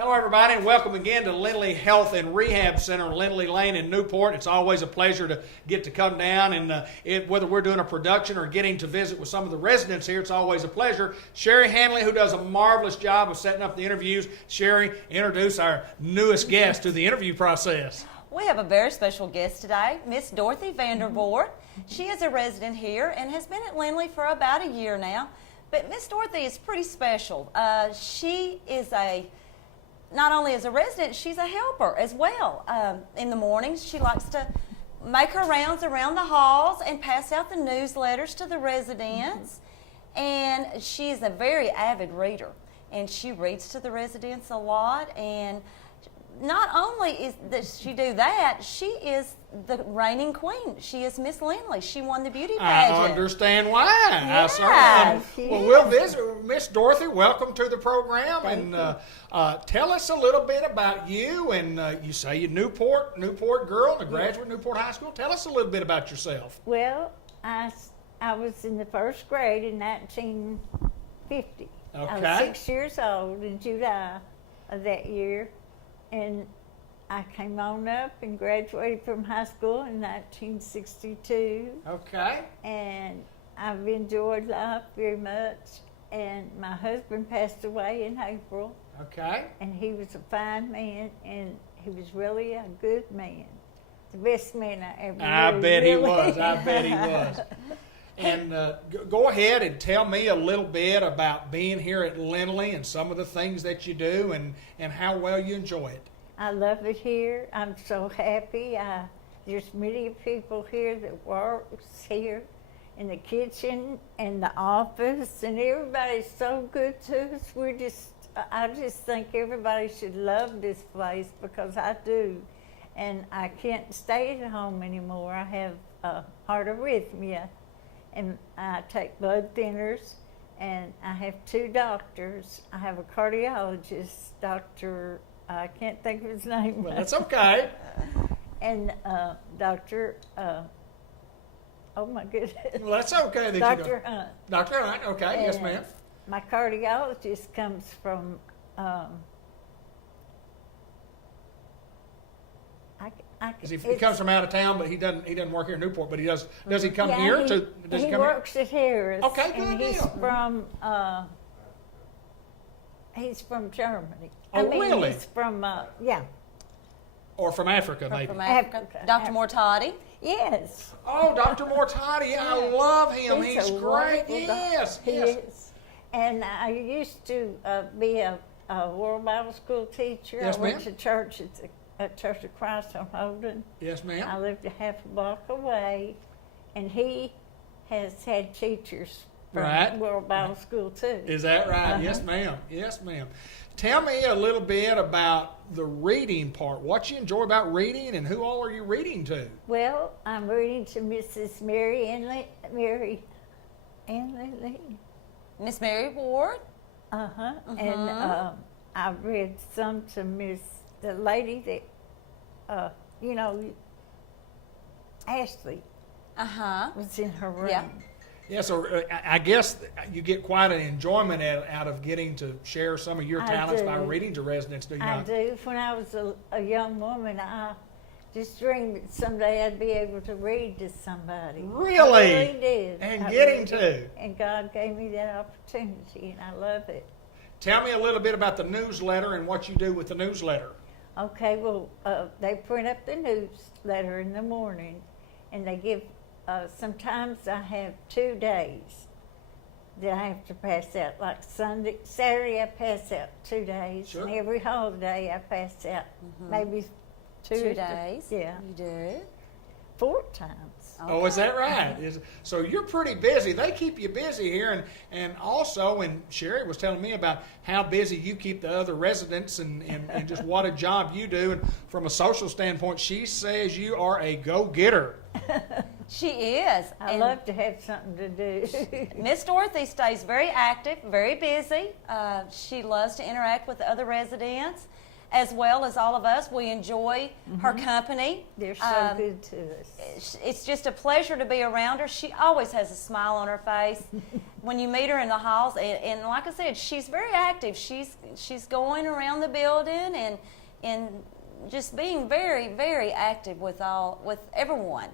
Hello, everybody, and welcome again to Lindley Health and Rehab Center, Lindley Lane in Newport. It's always a pleasure to get to come down, and whether we're doing a production or getting to visit with some of the residents here, it's always a pleasure. Sherry Hanley, who does a marvelous job of setting up the interviews. Sherry, introduce our newest guest to the interview process. We have a very special guest today, Miss Dorothy Vandervoort. She is a resident here and has been at Lindley for about a year now. But Miss Dorothy is pretty special. She is not only as a resident, she's a helper as well. In the mornings, she likes to make her rounds around the halls and pass out the newsletters to the residents. And she is a very avid reader, and she reads to the residents a lot. And not only does she do that, she is the reigning queen. She is Miss Lindley. She won the beauty pageant. I understand why. Yes, Well, we'll visit Miss Dorothy. Welcome to the program, tell us a little bit about you. And you say you're Newport girl, a graduate of Newport High School. Tell us a little bit about yourself. Well, I was in the first grade in 1950. Okay. I was 6 years old in July of that year. And I came on up and graduated from high school in 1962. Okay. And I've enjoyed life very much. And my husband passed away in April. Okay. And he was a fine man, and he was really a good man. The best man I ever knew. I bet he really. was. I bet he was. And go ahead and tell me a little bit about being here at Lindley and some of the things that you do and how well you enjoy it. I love it here. I'm so happy. There's many people here that works here in the kitchen and the office, and everybody's so good to us. I just think everybody should love this place because I do. And I can't stay at home anymore. I have heart arrhythmia. And I take blood thinners, and I have two doctors. I have a cardiologist, Dr. I can't think of his name. Well, that's okay. And Dr. Oh my goodness. Well, that's okay. Dr. Hunt. Dr. Hunt, okay, And yes, ma'am. My cardiologist comes from, He comes from out of town, but he doesn't work here in Newport. But he does he come here? He works at Harris. Okay, good and he's from Germany. Oh, really? He's from Or from Africa, maybe. From Africa. Dr. Mortati. Yes. Oh, Dr. Mortati, I love him. He's a great. wonderful Yes, doctor. He yes. is. And I used to be a World Bible School teacher. Yes, I went ma'am. to church at Church of Christ on Holden. Yes, ma'am. I lived a half a block away, and he has had teachers from Right. World Bible School too. Is that right? Yes, ma'am. Yes, ma'am. Tell me a little bit about the reading part. What you enjoy about reading, and who all are you reading to? Well, I'm reading to Mrs. Mary Ann Lee. Miss Mary Ward. And I've read some to the lady that, Ashley was in her room. Yeah. Yeah, so I guess you get quite an enjoyment out of getting to share some of your talents by reading to residents, do you I not? do. When I was a young woman, I just dreamed that someday I'd be able to read to somebody. Really? I really did. And I getting really to. did. And God gave me that opportunity, and I love it. Tell me a little bit about the newsletter and what you do with the newsletter. Okay, well, they print up the newsletter in the morning, and they give, sometimes I have 2 days that I have to pass out. Like Saturday I pass out 2 days, Sure. and every holiday I pass out maybe 2 days. Yeah, You do. 4 times. Oh, is that right? So you're pretty busy. They keep you busy here, and also, and Sherry was telling me about how busy you keep the other residents and just what a job you do. And from a social standpoint, she says you are a go-getter. She is. I love to have something to do. Miss Dorothy stays very active, very busy. She loves to interact with the other residents. as well as all of us. We enjoy her company. They're so good to us. It's just a pleasure to be around her. She always has a smile on her face when you meet her in the halls. And like I said, she's very active. She's going around the building and just being very, very active with everyone.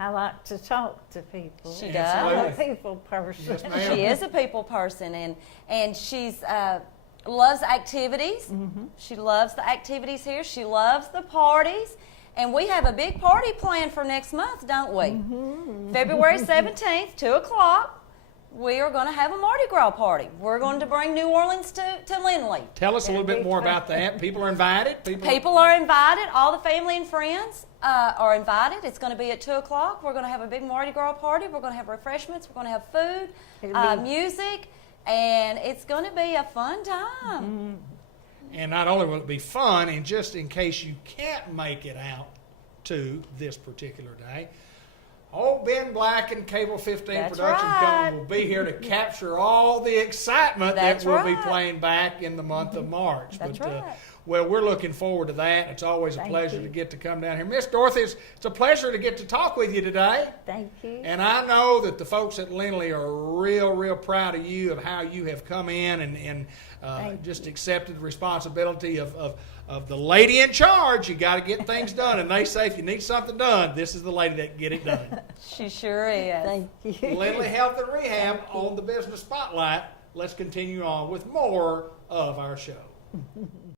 I like to talk to people. She I'm does. a people person. Yes, ma'am. She is a people person, and she's loves activities. She loves the activities here. She loves the parties. And we have a big party planned for next month, don't we? February 17th, 2 o'clock. We are going to have a Mardi Gras party. We're going to bring New Orleans to Lindley. Tell us a little bit more about that. People are invited. People are invited. All the family and friends are invited. It's going to be at 2 o'clock. We're going to have a big Mardi Gras party. We're going to have refreshments. We're going to have food, music, and it's going to be a fun time. And not only will it be fun, and just in case you can't make it out to this particular day, old Ben Black and Cable 15 That's Production right. Company will be here to capture all the excitement That's that we'll be right. playing back in the month of March. That's but, right. Well, we're looking forward to that. It's always a Thank pleasure you. to get to come down here. Miss Dorothy, it's a pleasure to get to talk with you today. Thank you. And I know that the folks at Lindley are real, real proud of you, of how you have come in and just accepted the responsibility of the lady in charge. You got to get things done. And they say if you need something done, this is the lady that can get it done. She sure is. Thank you. Lindley Health and Rehab on the Business Spotlight. Let's continue on with more of our show.